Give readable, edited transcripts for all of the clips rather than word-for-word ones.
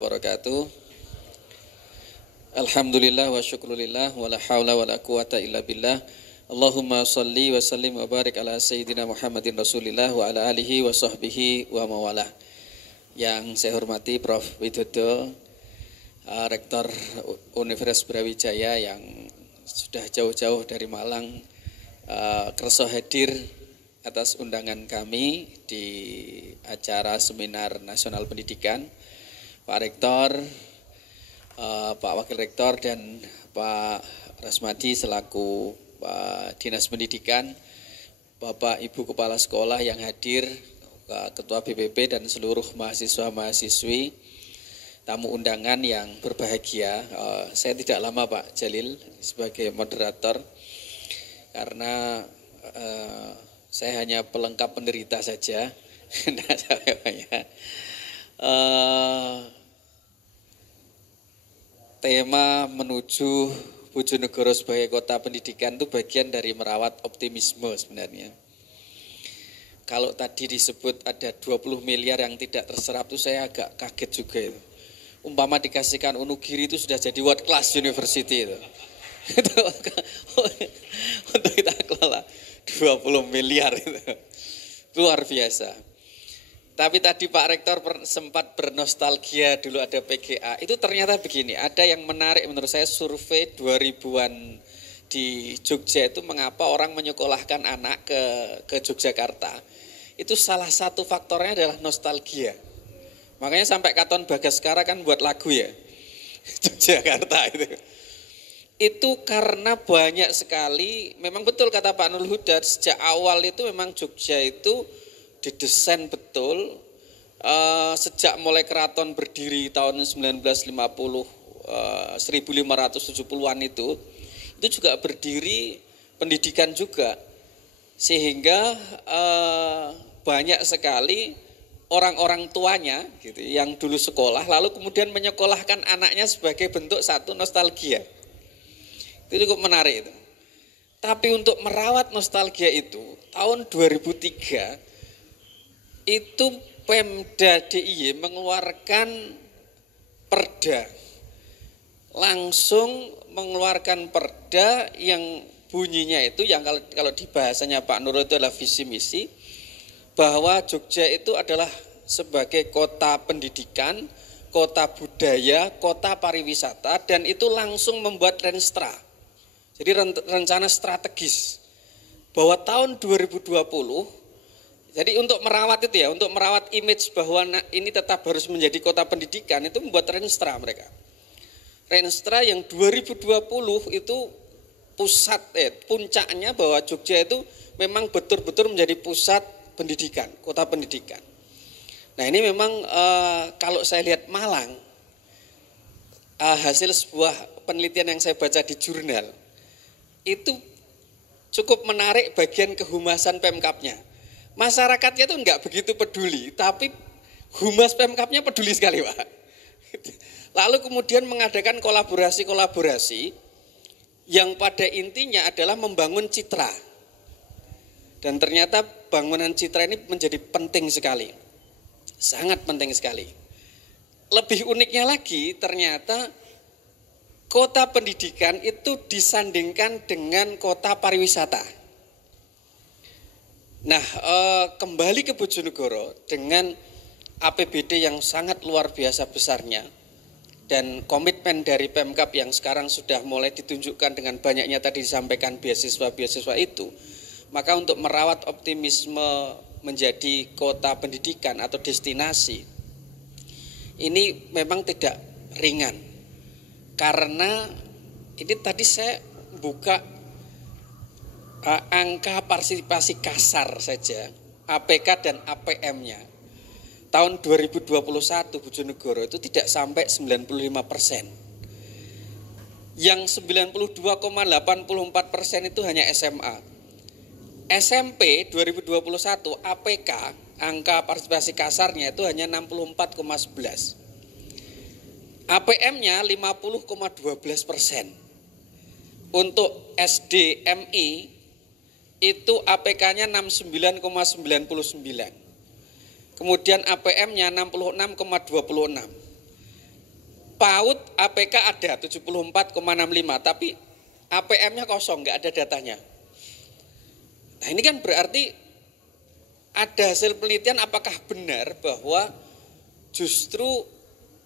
Wabarakatuh. Alhamdulillah wa syukrulillah wa la hawla wa la quwata illa billah. Allahumma salli wa sallim wa barik ala sayyidina Muhammadin Rasulillah wa ala alihi wa sahbihi wa mawalah. Yang saya hormati Prof. Widodo, Rektor Universitas Brawijaya yang sudah jauh-jauh dari Malang, kerso hadir atas undangan kami di acara Seminar Nasional Pendidikan. Pak Rektor, Pak Wakil Rektor dan Pak Rasmadi selaku Pak Dinas Pendidikan, Bapak Ibu Kepala Sekolah yang hadir, Ketua BPP dan seluruh mahasiswa-mahasiswi, tamu undangan yang berbahagia. Saya tidak lama Pak Jalil sebagai moderator karena saya hanya pelengkap penderita saja. Tidak sampai banyak. Tema menuju Bojonegoro sebagai kota pendidikan itu bagian dari merawat optimisme sebenarnya. Kalau tadi disebut ada 20 miliar yang tidak terserap itu saya agak kaget juga itu. Umpama dikasihkan Unugiri itu sudah jadi world class university itu. Untuk kita kelola 20 miliar itu. Luar biasa. Tapi tadi Pak Rektor sempat bernostalgia dulu ada PGA. Itu ternyata begini, ada yang menarik menurut saya survei 2000-an di Jogja itu mengapa orang menyekolahkan anak ke Yogyakarta. Itu salah satu faktornya adalah nostalgia. Makanya sampai Katon Bagaskara kan buat lagu ya, Yogyakarta itu. Itu karena banyak sekali, memang betul kata Pak Nurul Huda, sejak awal itu memang Jogja itu didesain betul sejak mulai keraton berdiri tahun 1950 1570-an itu juga berdiri pendidikan juga, sehingga banyak sekali orang-orang tuanya gitu yang dulu sekolah lalu kemudian menyekolahkan anaknya sebagai bentuk satu nostalgia. Itu cukup menarik itu. Tapi untuk merawat nostalgia itu tahun 2003 itu Pemda DIY mengeluarkan perda, langsung mengeluarkan perda yang bunyinya itu yang kalau di bahasanya Pak Nurul itu adalah visi misi, bahwa Jogja itu adalah sebagai kota pendidikan, kota budaya, kota pariwisata, dan itu langsung membuat renstra. Jadi rencana strategis bahwa tahun 2020. Jadi untuk merawat itu ya, untuk merawat image bahwa ini tetap harus menjadi kota pendidikan, itu membuat renstra mereka. Renstra yang 2020 itu puncaknya bahwa Jogja itu memang betul-betul menjadi pusat pendidikan, kota pendidikan. Nah ini memang kalau saya lihat Malang, hasil sebuah penelitian yang saya baca di jurnal, itu cukup menarik bagian kehumasan Pemkapnya. Masyarakatnya itu enggak begitu peduli, tapi humas Pemkapnya peduli sekali Pak. Lalu kemudian mengadakan kolaborasi yang pada intinya adalah membangun citra. Dan ternyata bangunan citra ini menjadi penting sekali, sangat penting sekali. Lebih uniknya lagi ternyata kota pendidikan itu disandingkan dengan kota pariwisata. Nah, kembali ke Bojonegoro dengan APBD yang sangat luar biasa besarnya dan komitmen dari Pemkap yang sekarang sudah mulai ditunjukkan dengan banyaknya tadi disampaikan beasiswa-beasiswa itu, maka untuk merawat optimisme menjadi kota pendidikan atau destinasi ini memang tidak ringan, karena ini tadi saya buka angka partisipasi kasar saja, APK dan APM-nya. Tahun 2021 Bojonegoro itu tidak sampai 95%. Yang 92,84% itu hanya SMA. SMP 2021 APK, angka partisipasi kasarnya itu hanya 64,11. APM-nya 50,12%. Untuk SDMI itu APK-nya 69,99. Kemudian APM-nya 66,26. PAUD APK ada 74,65, tapi APM-nya kosong, nggak ada datanya. Nah ini kan berarti ada hasil penelitian apakah benar bahwa justru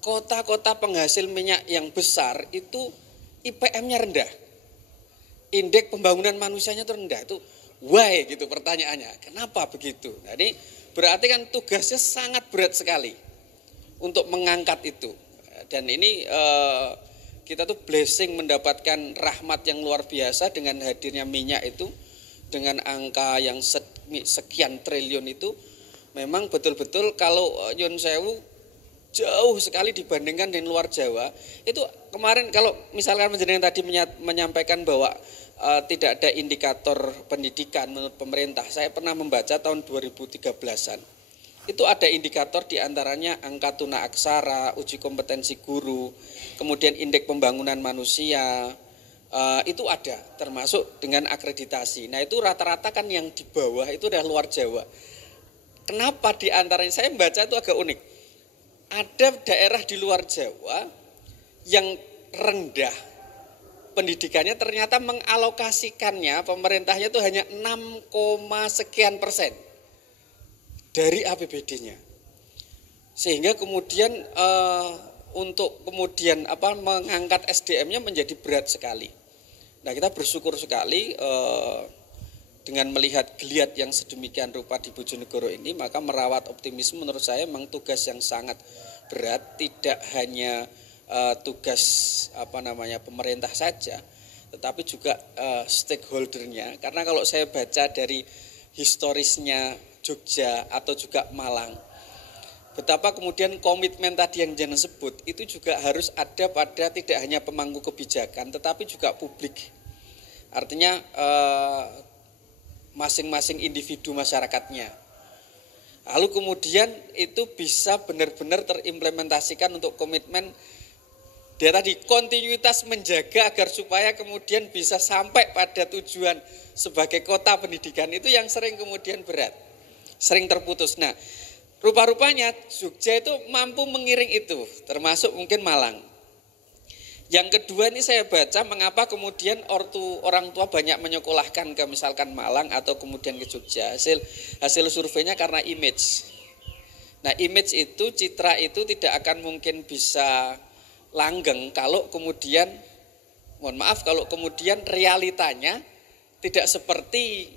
kota-kota penghasil minyak yang besar itu IPM-nya rendah. Indeks pembangunan manusianya itu rendah. Itu why gitu pertanyaannya. Kenapa begitu? Jadi berarti kan tugasnya sangat berat sekali untuk mengangkat itu. Dan ini kita tuh blessing mendapatkan rahmat yang luar biasa dengan hadirnya minyak itu, dengan angka yang sekian triliun itu, memang betul-betul kalau Nyun Sewu jauh sekali dibandingkan dengan luar Jawa. Itu kemarin kalau misalkan menjenengan tadi menyampaikan bahwa tidak ada indikator pendidikan menurut pemerintah, saya pernah membaca tahun 2013-an. Itu ada indikator diantaranya angka tuna aksara, uji kompetensi guru, kemudian indeks pembangunan manusia, itu ada termasuk dengan akreditasi. Nah itu rata-rata kan yang di bawah itu adalah luar Jawa. Kenapa diantaranya, saya membaca itu agak unik. Ada daerah di luar Jawa yang rendah pendidikannya, ternyata mengalokasikannya pemerintahnya itu hanya 6, sekian persen dari APBD-nya, sehingga kemudian untuk kemudian mengangkat SDM-nya menjadi berat sekali. Nah kita bersyukur sekali dengan melihat geliat yang sedemikian rupa di Bojonegoro ini, maka merawat optimisme menurut saya memang tugas yang sangat berat, tidak hanya tugas pemerintah saja, tetapi juga stakeholdernya. Karena kalau saya baca dari historisnya Jogja atau juga Malang, betapa kemudian komitmen tadi yang jangan sebut itu juga harus ada pada tidak hanya pemangku kebijakan tetapi juga publik. Artinya masing-masing individu masyarakatnya. Lalu kemudian itu bisa benar-benar terimplementasikan untuk komitmen dia tadi, kontinuitas menjaga agar supaya kemudian bisa sampai pada tujuan sebagai kota pendidikan, itu yang sering kemudian berat, sering terputus. Nah, rupa-rupanya Jogja itu mampu mengiring itu, termasuk mungkin Malang. Yang kedua ini saya baca mengapa kemudian orang tua banyak menyekolahkan ke misalkan Malang atau kemudian ke Jogja. Hasil surveinya karena image. Nah image itu, citra itu tidak akan mungkin bisa langgeng kalau kemudian, mohon maaf, kalau kemudian realitanya tidak seperti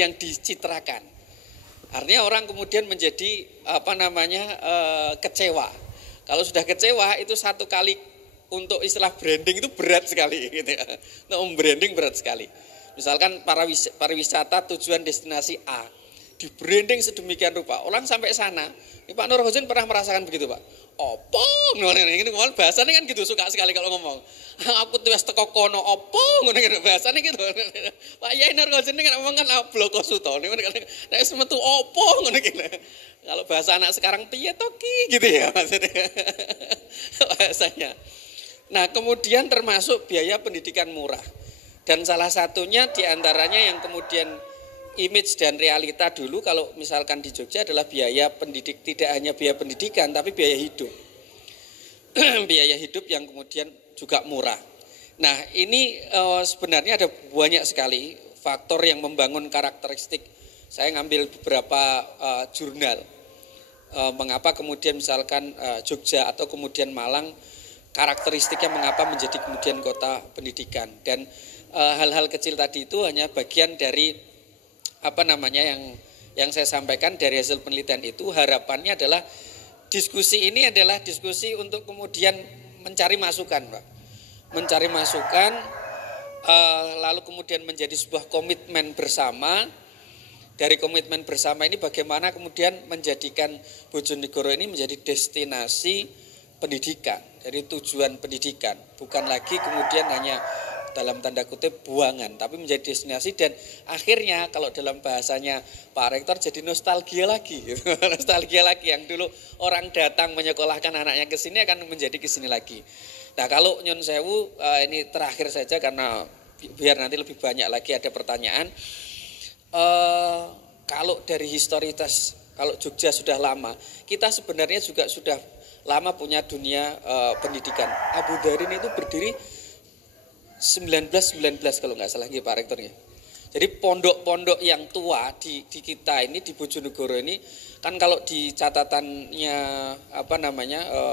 yang dicitrakan. Artinya orang kemudian menjadi kecewa. Kalau sudah kecewa itu satu kali untuk istilah branding itu berat sekali gitu ya. Untuk branding berat sekali. Misalkan pariwisata tujuan destinasi A, di branding sedemikian rupa, orang sampai sana. Ini Pak Nur Husin pernah merasakan begitu Pak. Opong, ini bahasanya kan gitu, suka sekali kalau ngomong. Aku tuh teko kono opong, bahasanya gitu. Pak Yai Nur Husin kan ngomong kan bloko suto, nek semetu opong gitu. Kalau bahasa anak sekarang piye toki gitu ya maksudnya. Bahasanya. Nah, kemudian termasuk biaya pendidikan murah. Dan salah satunya diantaranya yang kemudian image dan realita dulu kalau misalkan di Jogja adalah biaya pendidik, tidak hanya biaya pendidikan tapi biaya hidup. Biaya hidup yang kemudian juga murah. Nah ini sebenarnya ada banyak sekali faktor yang membangun karakteristik. Saya ngambil beberapa jurnal. Mengapa kemudian misalkan Jogja atau kemudian Malang karakteristiknya mengapa menjadi kemudian kota pendidikan. Dan hal-hal kecil tadi itu hanya bagian dari yang saya sampaikan dari hasil penelitian itu. Harapannya adalah diskusi ini adalah diskusi untuk kemudian mencari masukan, Pak. Mencari masukan, lalu kemudian menjadi sebuah komitmen bersama. Dari komitmen bersama ini bagaimana kemudian menjadikan Bojonegoro ini menjadi destinasi pendidikan, dari tujuan pendidikan, bukan lagi kemudian hanya dalam tanda kutip buangan, tapi menjadi destinasi. Dan akhirnya kalau dalam bahasanya Pak Rektor jadi nostalgia lagi gitu. Nostalgia lagi, yang dulu orang datang menyekolahkan anaknya ke sini akan menjadi ke sini lagi. Nah kalau Nyun Sewu, ini terakhir saja karena biar nanti lebih banyak lagi ada pertanyaan. Kalau dari historitas, kalau Jogja sudah lama, kita sebenarnya juga sudah lama punya dunia pendidikan. Abu Dharin itu berdiri 1919 kalau nggak salah Pak Rektor ya. Jadi pondok-pondok yang tua di kita ini di Bojonegoro ini kan kalau di catatannya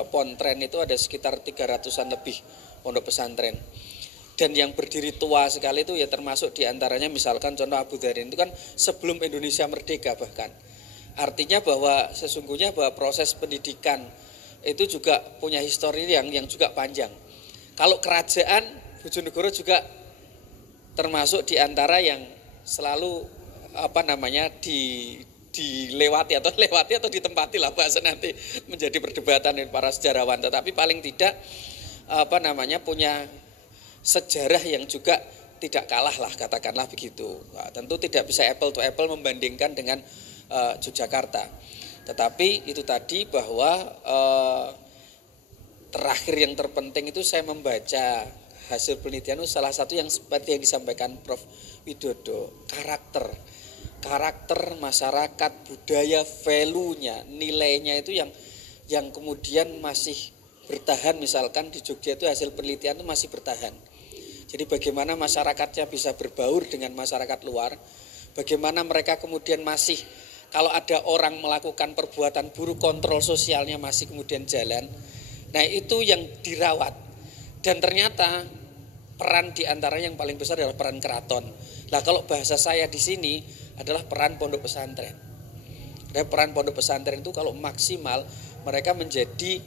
Pontren itu ada sekitar 300-an lebih pondok pesantren. Dan yang berdiri tua sekali itu ya termasuk diantaranya misalkan contoh Abu Dharin itu kan sebelum Indonesia merdeka bahkan. Artinya bahwa sesungguhnya bahwa proses pendidikan itu juga punya histori yang juga panjang. Kalau kerajaan Bojonegoro juga termasuk diantara yang selalu dilewati atau ditempati lah bahasa nanti menjadi perdebatan para sejarawan. Tetapi paling tidak punya sejarah yang juga tidak kalah lah katakanlah begitu. Nah, tentu tidak bisa apple to apple membandingkan dengan Yogyakarta. Tetapi itu tadi bahwa terakhir yang terpenting itu saya membaca hasil penelitian itu salah satu yang seperti yang disampaikan Prof. Widodo, karakter masyarakat, budaya, value-nya, nilainya itu yang kemudian masih bertahan. Misalkan di Jogja itu hasil penelitian itu masih bertahan. Jadi bagaimana masyarakatnya bisa berbaur dengan masyarakat luar, bagaimana mereka kemudian masih kalau ada orang melakukan perbuatan buruk, kontrol sosialnya masih kemudian jalan. Nah itu yang dirawat. Dan ternyata peran diantara yang paling besar adalah peran keraton. Nah kalau bahasa saya di sini adalah peran pondok pesantren. Dan peran pondok pesantren itu kalau maksimal mereka menjadi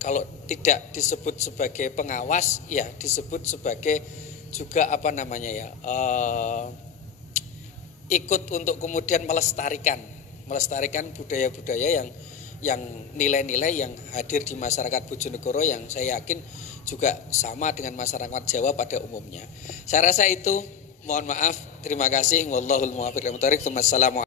kalau tidak disebut sebagai pengawas, ya disebut sebagai juga ikut untuk kemudian melestarikan budaya-budaya yang nilai-nilai yang hadir di masyarakat Bojonegoro yang saya yakin juga sama dengan masyarakat Jawa pada umumnya. Saya rasa itu, mohon maaf, terima kasih. Wallahul muwaffiq. Assalamualaikum.